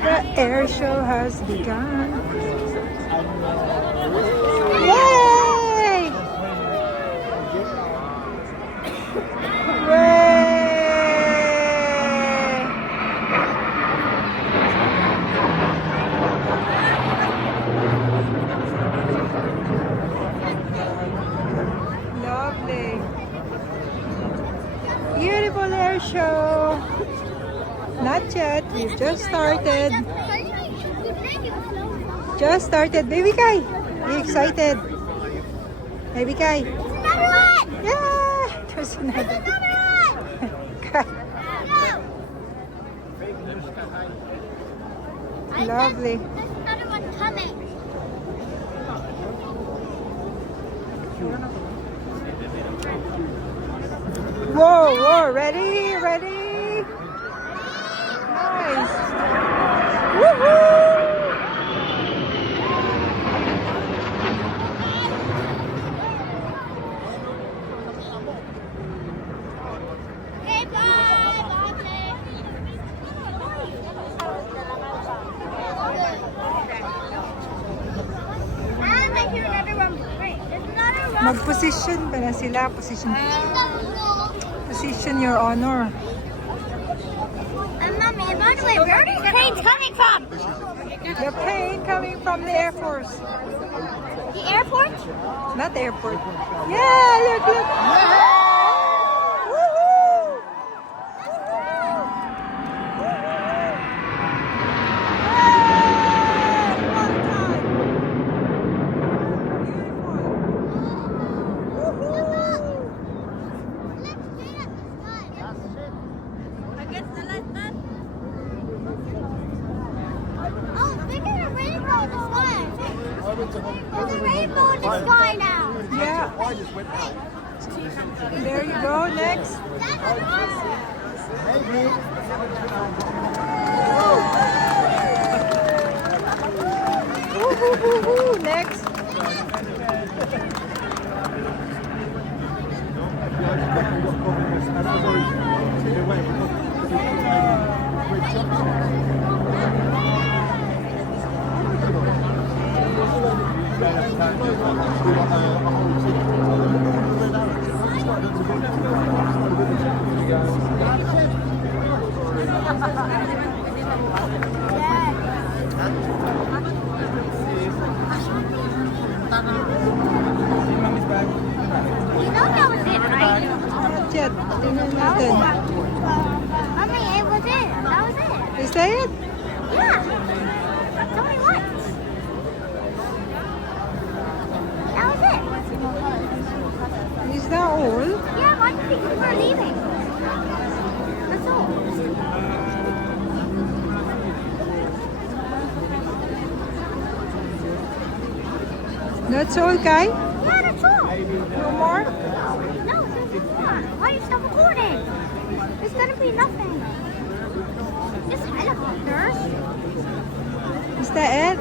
The air show has begun. Yay! Hooray! Lovely. Beautiful air show. Not yet. We've just started. Just started. Baby Kai, are you excited? Baby Kai. Yeah! There's another. Lovely. There's another one coming. Whoa, whoa, ready, ready. Nice. Woohoo! Okay, bye. Bye. And I hear another one. Wait, there's another one. Mag-position pa na sila. Position your honor. And Mommy, by the way, where is the plane coming from? The plane coming from the Air Force. The airport? Not the airport. Yeah, look, look. Woohoo! Oh, look at the rainbow in the sky. There's a rainbow in the sky now. Yeah. There you go. Next. Woo-hoo-hoo-hoo. Next. You know that was it, right? Not yet. Tingnan natin. Mommy, it was it. That was it. Is that it? Yeah. That's only one. That was it. Is that all? Yeah, why do you think we're leaving? That's all. That's all, Kai? Yeah, that's all. No more? No, there's more. Why you stop recording? There's gonna be nothing. Just helicopters. Is that it?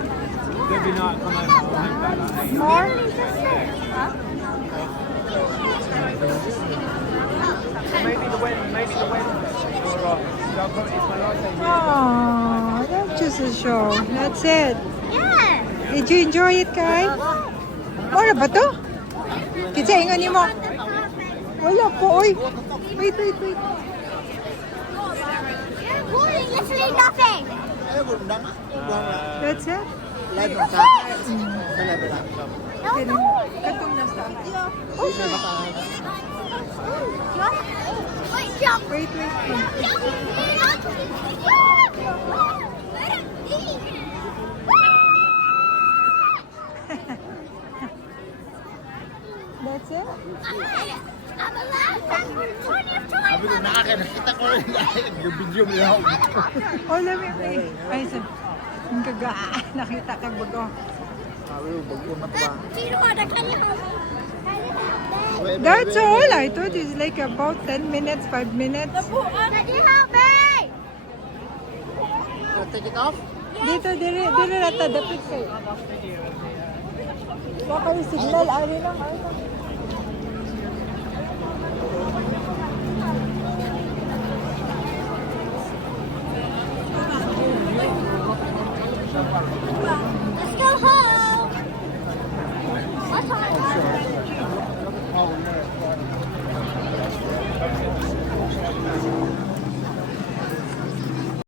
More? Literally just it. Huh? Oh, that's just a show. That's it. Yeah. Did you enjoy it, Kai? Wala ba to? Kitsa, ingon mo. Wala po, oy. Wait. You're recording literally nothing. That's it? That's it. No, no. Katong nasa. Wait, jump. Wait. That's it? I'm alive. That's for 20th time. Sabi ko, nakakita ko rin yung video mo yun. Oh, let me play. Ay, ang kaga. Nakita kang bago. Sabi ko, bago na pa. Sino ka na kanya? That's all. I thought it's like about 10 minutes, 5 minutes. Can you help me? Take it off? Dito, dire rata, dapit kayo. Baka yung signal, ari lang.